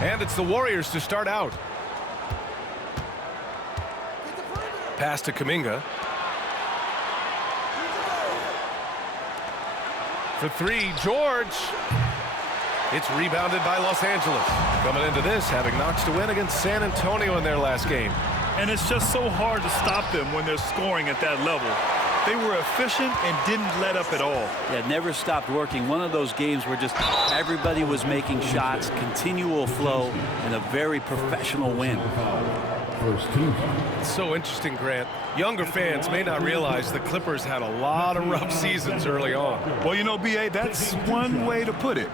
And it's the Warriors to start out. Pass to Kuminga. For three, George. It's rebounded by Los Angeles. Coming into this, having notched a win against San Antonio in their last game. And it's just so hard to stop them when they're scoring at that level. They were efficient and didn't let up at all. Yeah, never stopped working. One of those games where just everybody was making shots, continual flow, and a very professional win. It's so interesting, Grant. Younger fans may not realize the Clippers had a lot of rough seasons early on. Well, you know, B.A., that's one way to put it.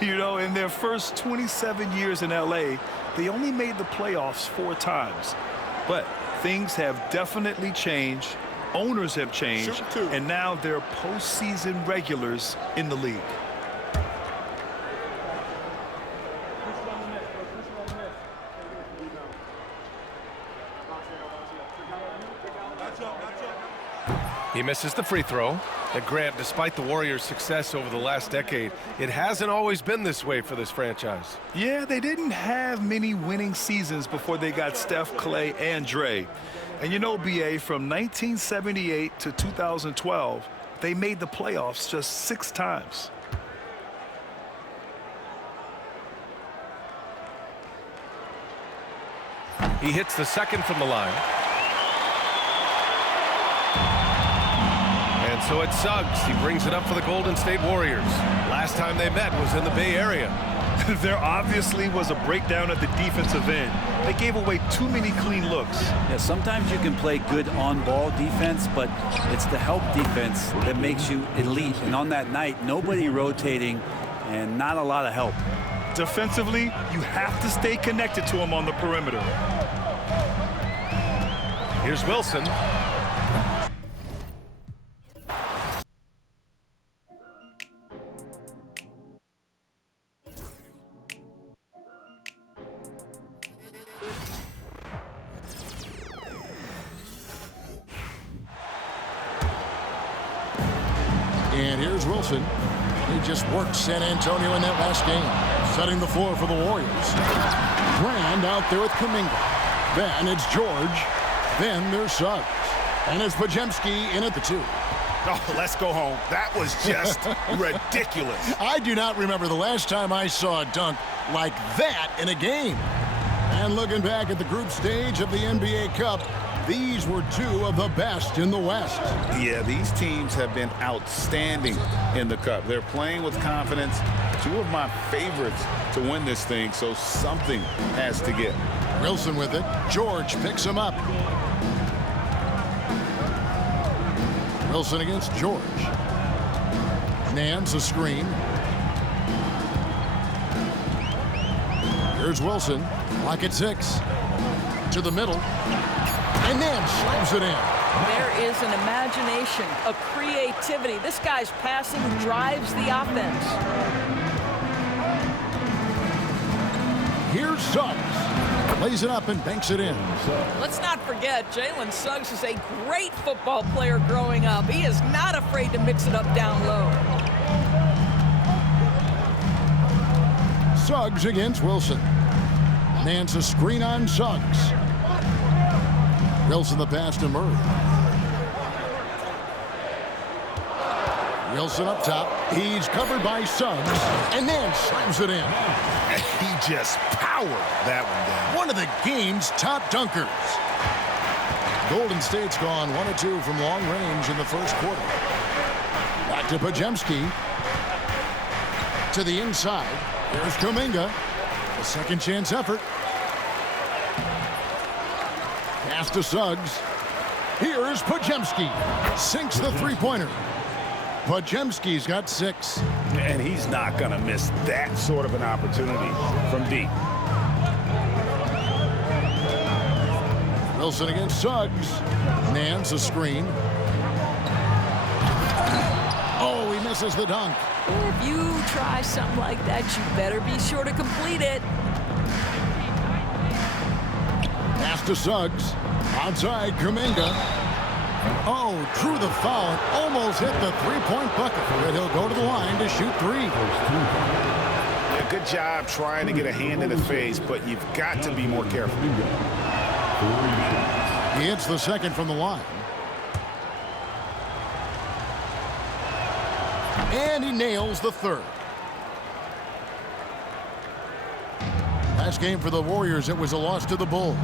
You know, in their first 27 years in L.A., they only made the playoffs 4 times. But things have definitely changed. Owners have changed, and now they're postseason regulars in the league. He misses the free throw. And Grant, despite the Warriors' success over the last decade, it hasn't always been this way for this franchise. Yeah, they didn't have many winning seasons before they got Steph, Clay, and Dre. And you know, B.A., from 1978 to 2012, they made the playoffs just 6 times. He hits the second from the line. And so it's Suggs. He brings it up for the Golden State Warriors. Last time they met was in the Bay Area. There obviously was a breakdown at the defensive end. They gave away too many clean looks. Yeah, sometimes you can play good on-ball defense, but it's the help defense that makes you elite. And on that night, nobody rotating and not a lot of help. Defensively, you have to stay connected to him on the perimeter. Here's Wilson. And here's Wilson. He just worked San Antonio in that last game, setting the floor for the Warriors. Grand out there with Kuminga. Then it's George. Then there's Suggs. And it's Podziemski in at the 2. Oh, let's go home. That was just ridiculous. I do not remember the last time I saw a dunk like that in a game. And looking back at the group stage of the NBA Cup, these were 2 of the best in the West. Yeah, these teams have been outstanding in the Cup. They're playing with confidence. 2 of my favorites to win this thing, so something has to give. Wilson with it. George picks him up. Wilson against George. Nance a screen. Here's Wilson. Clock at 6. To the middle. And then slams it in. There is an imagination, a creativity. This guy's passing drives the offense. Here's Suggs. Lays it up and banks it in. Let's not forget, Jalen Suggs is a great football player growing up. He is not afraid to mix it up down low. Suggs against Wilson. Nance a screen on Suggs. Wilson the pass to Murray. Wilson up top. He's covered by Suggs. And then slams it in. He just powered that one down. One of the game's top dunkers. Golden State's gone 1 of 2 from long range in the first quarter. Back to Podziemski. To the inside. Here's Kuminga. A second chance effort. Pass to Suggs. Here's Podziemski. Sinks the three-pointer. Podziemski's got 6. And he's not going to miss that sort of an opportunity from deep. Wilson against Suggs. Nance a screen. Oh, he misses the dunk. If you try something like that, you better be sure to complete it. Pass to Suggs. Outside, Kuminga. Oh, drew the foul and almost hit the three-point bucket. But he'll go to the line to shoot 3. good job trying to get a hand in the face, but you've got to be more careful. He hits the second from the line. And he nails the third. Last game for the Warriors, it was a loss to the Bulls.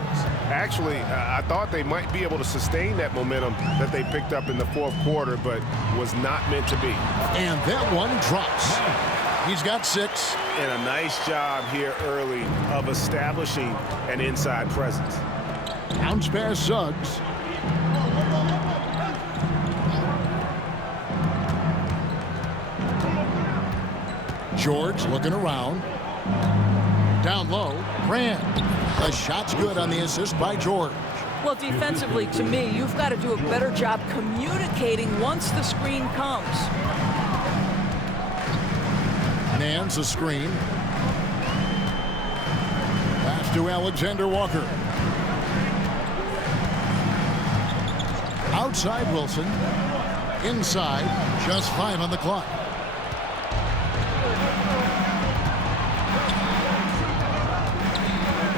Actually, I thought they might be able to sustain that momentum that they picked up in the fourth quarter, but was not meant to be. And that one drops. He's got 6. And a nice job here early of establishing an inside presence. Bounce pass Suggs. George looking around. Down low, Brand. The shot's good on the assist by George. Well, defensively, to me, you've got to do a better job communicating once the screen comes. Nance a screen. Pass to Alexander Walker. Outside Wilson. Inside, just 5 on the clock.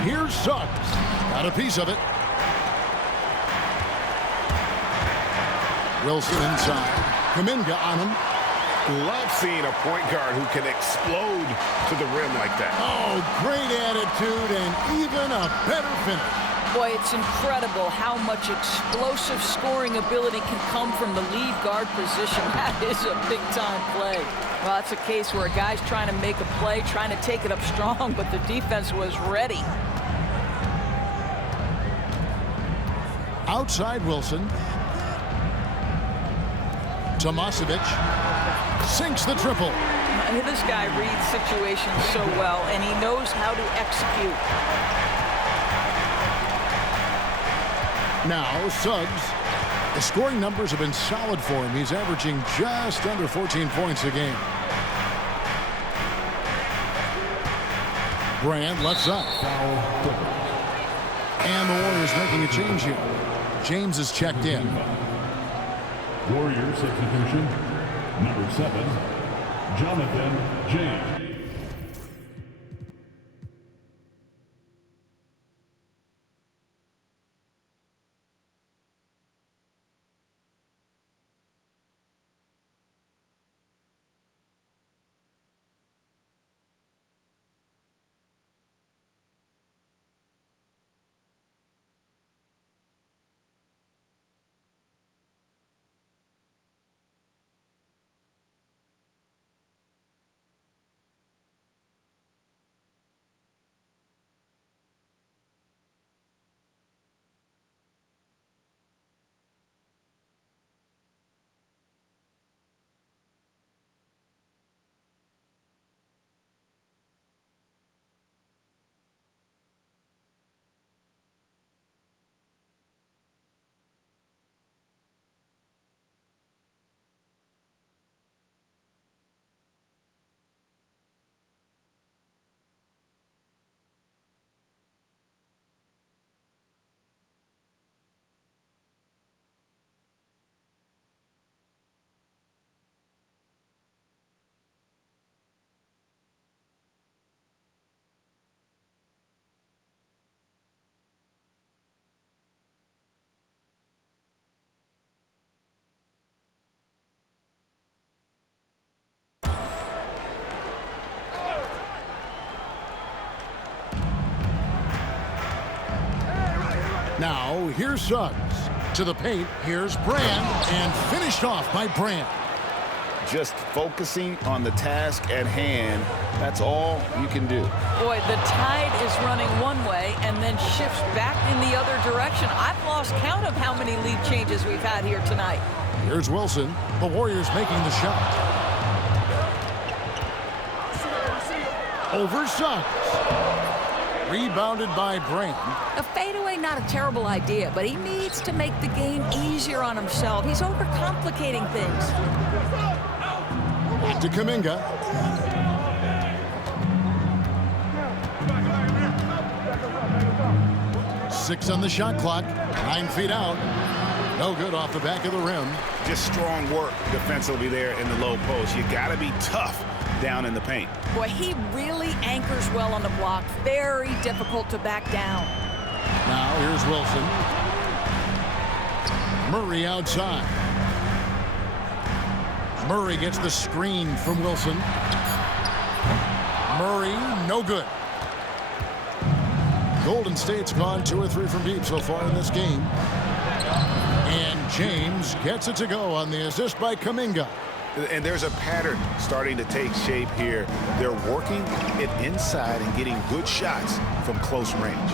Here's Suggs. Got a piece of it. Wilson inside. Kuminga on him. Love seeing a point guard who can explode to the rim like that. Oh, great attitude and even a better finish. Boy, it's incredible how much explosive scoring ability can come from the lead guard position. That is a big-time play. Well, it's a case where a guy's trying to make a play, trying to take it up strong, but the defense was ready. Outside Wilson. Tomasevic sinks the triple. This guy reads situations so well, and he knows how to execute. Now Suggs. The scoring numbers have been solid for him. He's averaging just under 14 points a game. Brand left side. And the Warriors making a change here. James is checked in. Warriors substitution, number 7, Jonathan James. Now, here's Suggs. To the paint, here's Brand, and finished off by Brand. Just focusing on the task at hand, that's all you can do. Boy, the tide is running one way and then shifts back in the other direction. I've lost count of how many lead changes we've had here tonight. Here's Wilson. The Warriors making the shot. Over Suggs. Rebounded by Brand. A fadeaway, not a terrible idea, but he needs to make the game easier on himself. He's overcomplicating things. Back to Kuminga. Six on the shot clock. 9 feet out. No good off the back of the rim. Just strong work defensively there in the low post. You got to be tough down in the paint. Boy, he really anchors well on the block. Very difficult to back down. Now here's Wilson. Murray outside. Murray gets the screen from Wilson. Murray, no good. Golden State's gone 2 or 3 from deep so far in this game. And James gets it to go on the assist by Kuminga. And there's a pattern starting to take shape here. They're working it inside and getting good shots from close range.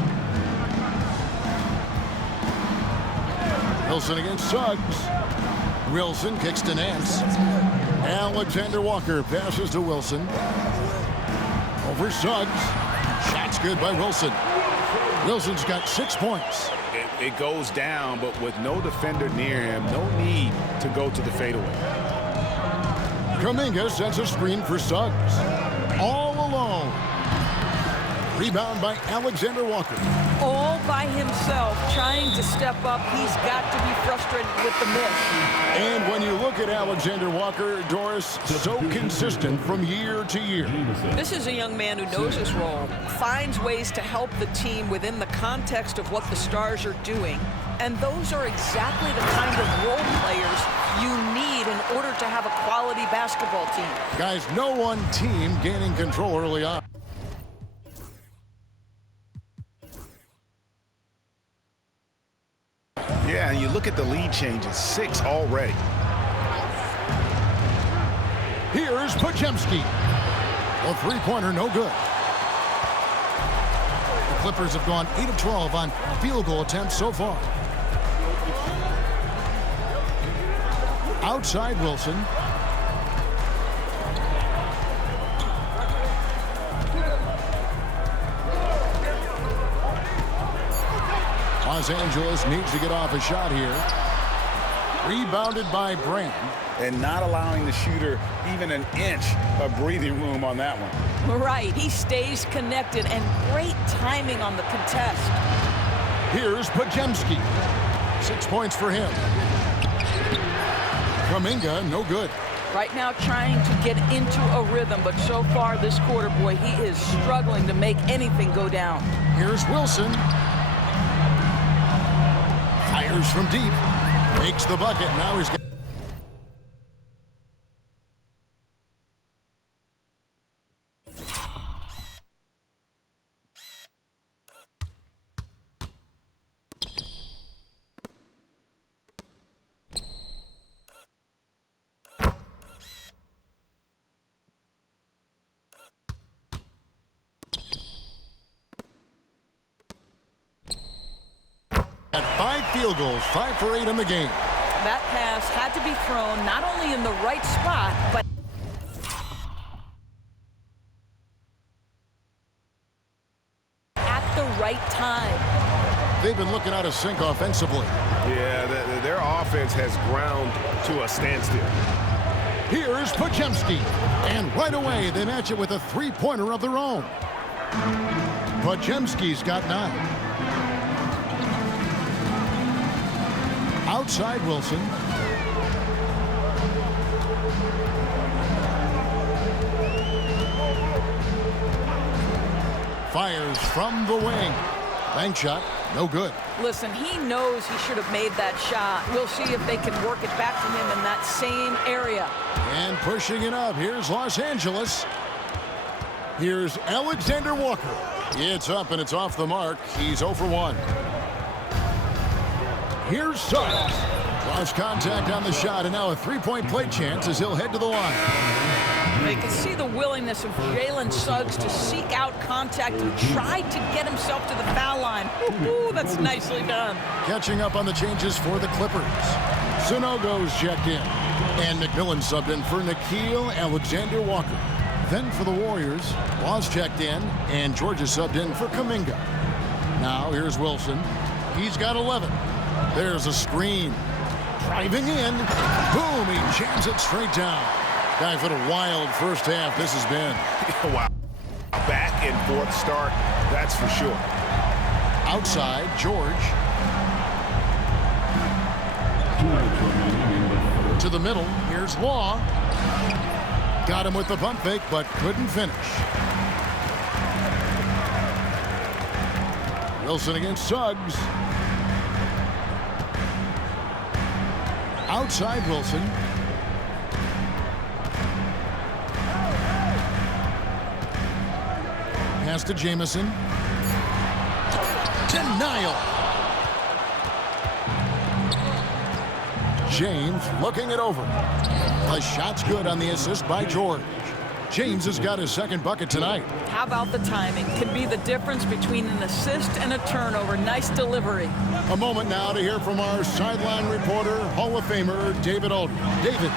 Wilson against Suggs. Wilson kicks to Nance. Alexander Walker passes to Wilson. Over Suggs. Shot's good by Wilson. Wilson's got 6 points. It goes down, but with no defender near him, no need to go to the fadeaway. Kuminga sets a screen for Suggs. All alone. Rebound by Alexander Walker. All by himself, trying to step up. He's got to be frustrated with the miss. And when you look at Alexander Walker, Doris, so consistent from year to year. This is a young man who knows his role, finds ways to help the team within the context of what the Stars are doing. And those are exactly the kind of role players you need in order to have a quality basketball team. Guys, no one team gaining control early on. Yeah, and you look at the lead changes, 6 already. Here's Podziemski. A three-pointer, no good. The Clippers have gone 8 of 12 on field goal attempts so far. Outside Wilson. Los Angeles needs to get off a shot here. Rebounded by Brand. And not allowing the shooter even an inch of breathing room on that one. Right, he stays connected, and great timing on the contest. Here's Podziemski. 6 points for him. Kuminga, no good. Right now trying to get into a rhythm, but so far this quarter, boy, he is struggling to make anything go down. Here's Wilson. Fires from deep. Makes the bucket. Now he's got... At 5 field goals, 5 for 8 in the game. That pass had to be thrown not only in the right spot, but at the right time. They've been looking out of sync offensively. Yeah, their offense has ground to a standstill. Here's Podziemski. And right away, they match it with a three-pointer of their own. Podziemski's got 9. Outside Wilson. Fires from the wing. Bank shot, no good. Listen, he knows he should have made that shot. We'll see if they can work it back to him in that same area. And pushing it up, here's Los Angeles. Here's Alexander Walker. It's up and it's off the mark. He's 0 for 1. Here's Suggs. Lost contact on the shot, and now a three-point play chance as he'll head to the line. They can see the willingness of Jalen Suggs to seek out contact and try to get himself to the foul line. Ooh, that's nicely done. Catching up on the changes for the Clippers. Sonogo's checked in. And McMillan subbed in for Nickeil Alexander-Walker. Then for the Warriors, Laws checked in, and Georgia subbed in for Kuminga. Now here's Wilson. He's got 11. There's a screen. Driving in. Boom, he jams it straight down. Guys, what a wild first half this has been. Wow. Back and forth start, that's for sure. Outside, George. To the middle, here's Law. Got him with the pump fake, but couldn't finish. Wilson against Suggs. Outside Wilson. Pass to Jamison. Denial. James looking it over. The shot's good on the assist by George. James has got his second bucket tonight. How about the timing? Can be the difference between an assist and a turnover. Nice delivery. A moment now to hear from our sideline reporter, Hall of Famer David Aldridge. David.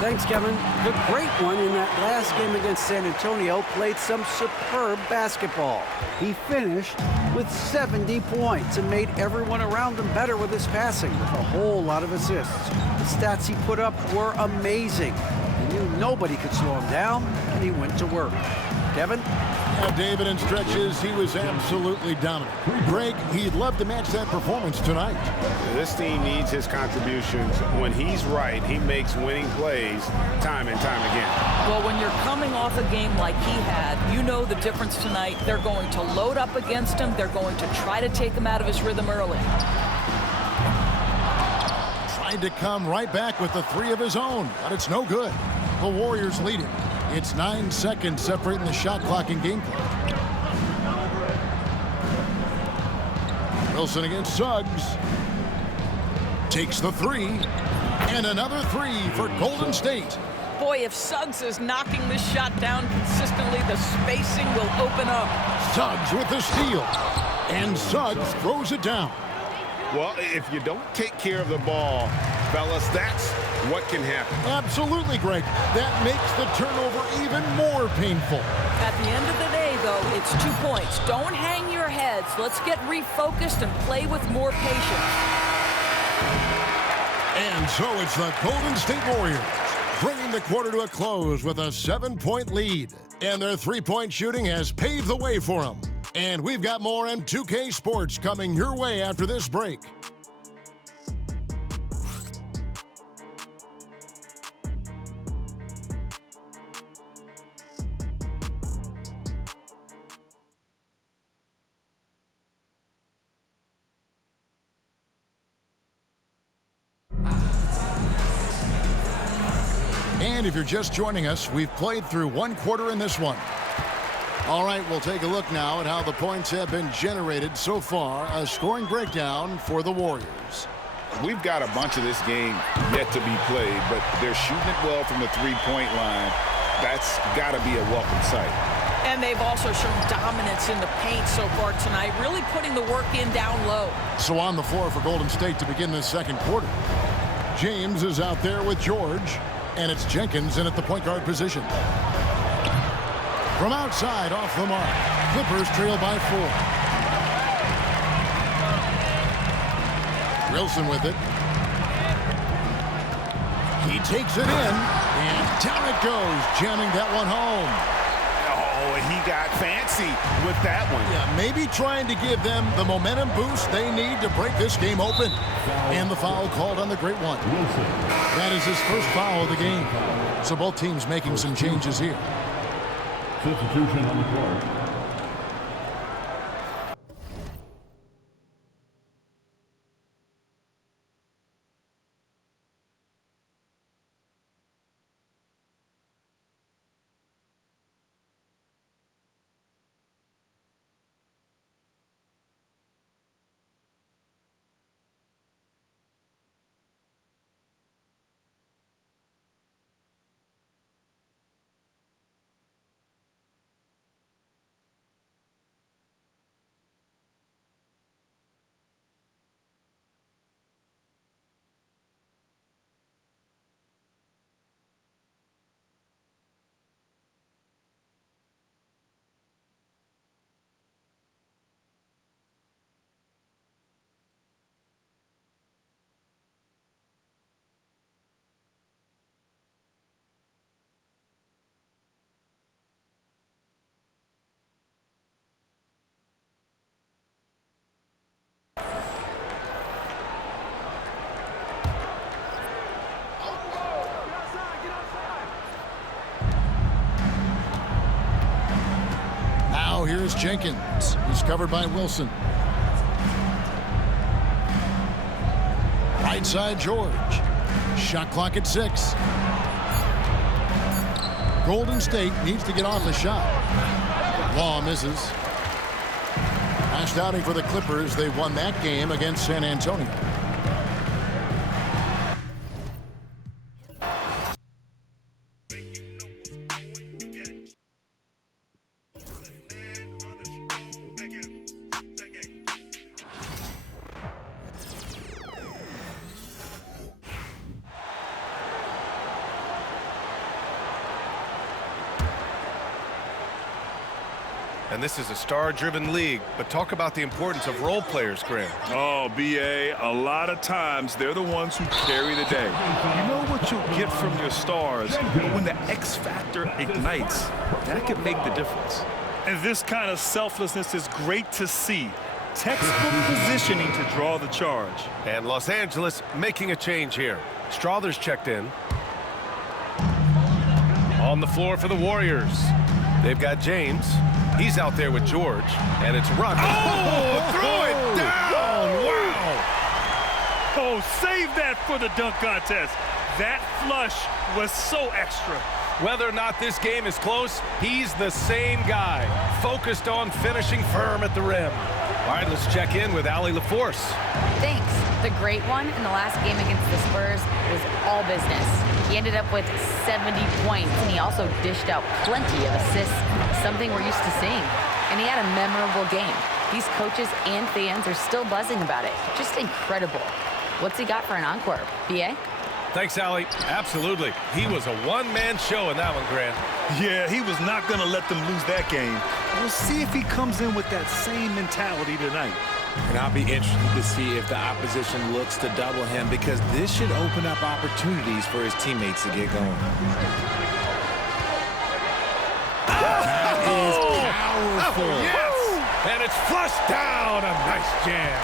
Thanks, Kevin. The great one in that last game against San Antonio played some superb basketball. He finished with 70 points and made everyone around him better with his passing, with a whole lot of assists. The stats he put up were amazing. He knew nobody could slow him down, and he went to work. Kevin? Yeah, David, in stretches, he was absolutely dominant. Greg, he'd love to match that performance tonight. This team needs his contributions. When he's right, he makes winning plays time and time again. Well, when you're coming off a game like he had, you know the difference tonight. They're going to load up against him. They're going to try to take him out of his rhythm early. Tried to come right back with the three of his own, but it's no good. The Warriors lead it. It's 9 seconds separating the shot clock and game clock. Wilson against Suggs. Takes the three. And another three for Golden State. Boy, if Suggs is knocking this shot down consistently, the spacing will open up. Suggs with the steal. And Suggs throws it down. Well, if you don't take care of the ball, fellas, that's what can happen. Absolutely, Greg. That makes the turnover even more painful. At the end of the day, though, it's 2 points. Don't hang your heads. Let's get refocused and play with more patience. And so it's the Golden State Warriors bringing the quarter to a close with a 7-point lead. And their three-point shooting has paved the way for them. And we've got more M2K Sports coming your way after this break. And if you're just joining us, we've played through one quarter in this one. All right, we'll take a look now at how the points have been generated so far. A scoring breakdown for the Warriors. We've got a bunch of this game yet to be played, but they're shooting it well from the three-point line. That's got to be a welcome sight. And they've also shown dominance in the paint so far tonight, really putting the work in down low. So on the floor for Golden State to begin this second quarter. James is out there with George, and it's Jenkins in at the point guard position. From outside, off the mark. Clippers trail by 4. Wilson with it. He takes it in, and down it goes, jamming that one home. Oh, he got fancy with that one. Yeah, maybe trying to give them the momentum boost they need to break this game open. And the foul called on the great one. That is his first foul of the game. So both teams making some changes here. Substitution on the court. Now here's Jenkins. He's covered by Wilson. Right side, George. Shot clock at 6. Golden State needs to get off a shot. Law misses. Last outing for the Clippers, they won that game against San Antonio. And this is a star-driven league, but talk about the importance of role players, Graham. Oh, B.A., a lot of times they're the ones who carry the day. You know what you'll get from your stars, but when the X factor ignites, that can make the difference. And this kind of selflessness is great to see. Textbook positioning to draw the charge. And Los Angeles making a change here. Strother's checked in. On the floor for the Warriors. They've got James. He's out there with George, and it's Ruck. Oh, throw it down! Wow! Oh, save that for the dunk contest. That flush was so extra. Whether or not this game is close, he's the same guy, focused on finishing firm at the rim. All right, let's check in with Allie LaForce. Thanks. The great one in the last game against the Spurs was all business. He ended up with 70 points, and he also dished out plenty of assists, something we're used to seeing. And he had a memorable game. These coaches and fans are still buzzing about it. Just incredible. What's he got for an encore? B.A.? Thanks, Allie. Absolutely. He was a one-man show in that one, Grant. Yeah, he was not going to let them lose that game. We'll see if he comes in with that same mentality tonight. And I'll be interested to see if the opposition looks to double him, because this should open up opportunities for his teammates to get going. That is powerful. Oh, yes! And it's flushed down. A nice jam.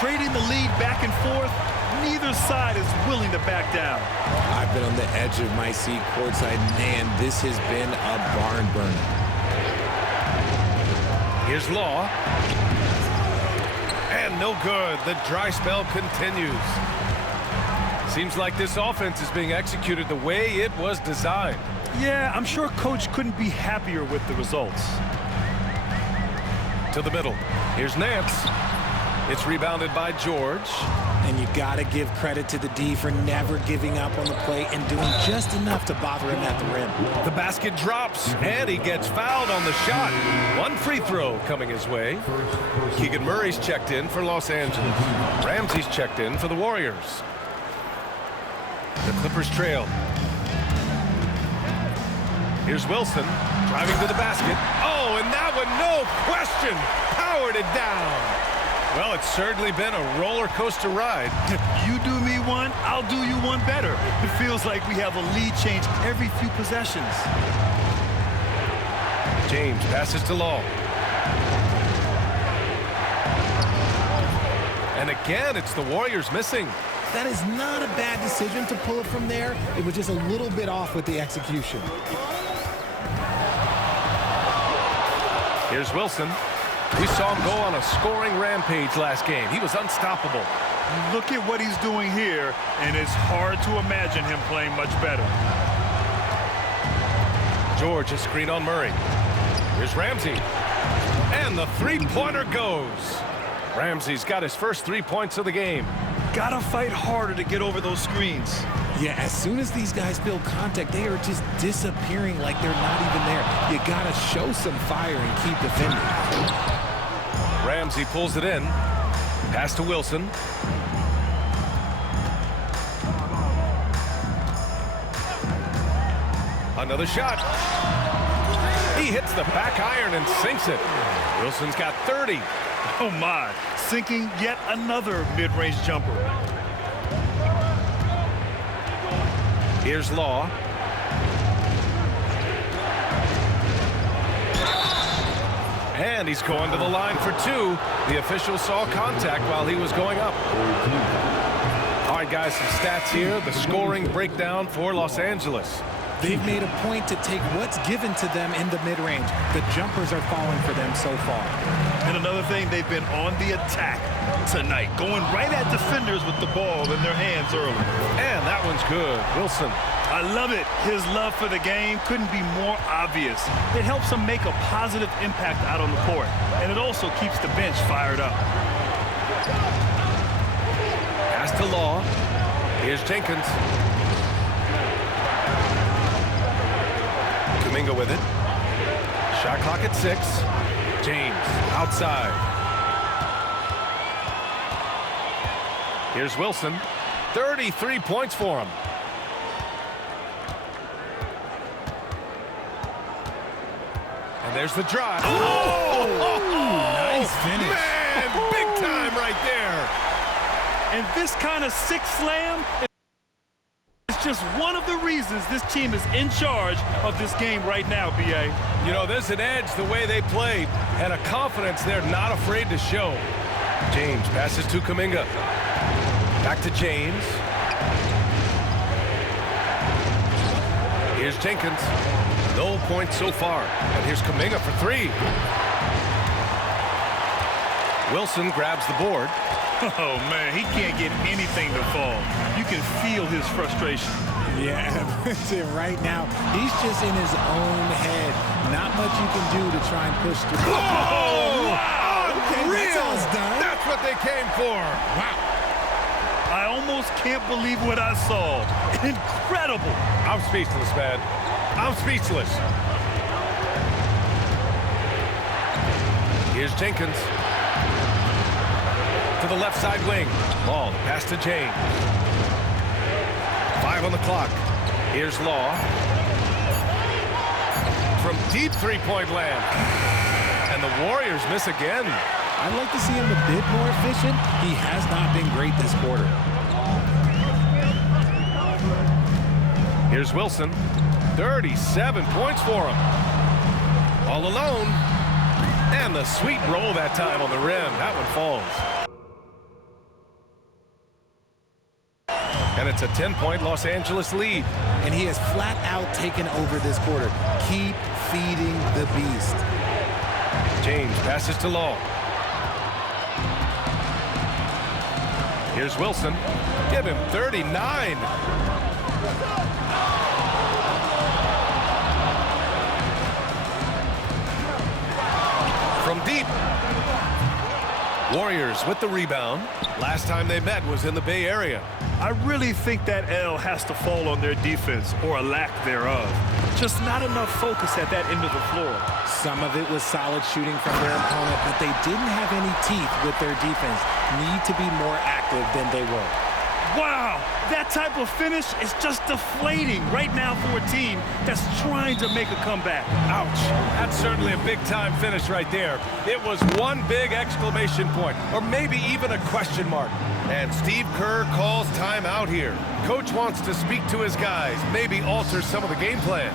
Trading the lead back and forth, neither side is willing to back down. I've been on the edge of my seat courtside. Man, this has been a barn burner. Here's Law. And no good. The dry spell continues. Seems like this offense is being executed the way it was designed. Yeah, I'm sure Coach couldn't be happier with the results. To the middle. Here's Nance. It's rebounded by George. And you got to give credit to the D for never giving up on the play and doing just enough to bother him at the rim. The basket drops, and he gets fouled on the shot. One free throw coming his way. Keegan Murray's checked in for Los Angeles. Ramsey's checked in for the Warriors. The Clippers trail. Here's Wilson driving to the basket. Oh, and that one, no question, powered it down. Well, it's certainly been a roller coaster ride. You do me one, I'll do you one better. It feels like we have a lead change every few possessions. James passes to Law. And again, it's the Warriors missing. That is not a bad decision to pull it from there. It was just a little bit off with the execution. Here's Wilson. We saw him go on a scoring rampage last game. He was unstoppable. Look at what he's doing here, and it's hard to imagine him playing much better. George, a screen on Murray. Here's Ramsey. And the three-pointer goes. Ramsey's got his first 3 points of the game. Gotta fight harder to get over those screens. Yeah, as soon as these guys build contact, they are just disappearing like they're not even there. You gotta show some fire and keep defending. Ramsey pulls it in. Pass to Wilson. Another shot. He hits the back iron and sinks it. Wilson's got 30. Oh my, sinking yet another mid-range jumper. Here's Law. And he's going to the line for 2. The official saw contact while he was going up. All right, guys, some stats here. The scoring breakdown for Los Angeles. They've made a point to take what's given to them in the mid-range. The jumpers are falling for them so far. And another thing, they've been on the attack tonight, going right at defenders with the ball in their hands early. And that one's good. Wilson. I love it. His love for the game couldn't be more obvious. It helps him make a positive impact out on the court, and it also keeps the bench fired up. Pass to Law. Here's Jenkins. Kuminga with it. Shot clock at 6. James outside. Here's Wilson. 33 points for him. And there's the drive. Nice finish. Man, big time right there. And this kind of six slam is just one of the reasons this team is in charge of this game right now, B.A. You know, there's an edge the way they played and a confidence they're not afraid to show. James passes to Kuminga. Back to James. Here's Jenkins. No points so far. And here's Kuminga for 3. Wilson grabs the board. Oh, man, he can't get anything to fall. You can feel his frustration. Yeah, right now, he's just in his own head. Not much you can do to try and push through. Oh, wow. Okay, that's all it's done. That's what they came for. Wow. I almost can't believe what I saw. Incredible. I'm speechless, man. I'm speechless. Here's Jenkins. To the left side wing. Ball pass to James. 5 on the clock. Here's Law. From deep three-point land. And the Warriors miss again. I'd like to see him a bit more efficient. He has not been great this quarter. Here's Wilson. 37 points for him. All alone. And the sweet roll that time on the rim. That one falls. And it's a 10-point Los Angeles lead. And he has flat out taken over this quarter. Keep feeding the beast. James passes to Law. Here's Wilson. Give him 39. From deep. Warriors with the rebound. Last time they met was in the Bay Area. I really think that L has to fall on their defense, or a lack thereof. Just not enough focus at that end of the floor. Some of it was solid shooting from their opponent, but they didn't have any teeth with their defense. Need to be more active than they were. Wow, that type of finish is just deflating right now for a team that's trying to make a comeback. Ouch. That's certainly a big-time finish right there. It was one big exclamation point, or maybe even a question mark. And Steve Kerr calls timeout here. Coach wants to speak to his guys, maybe alter some of the game plan.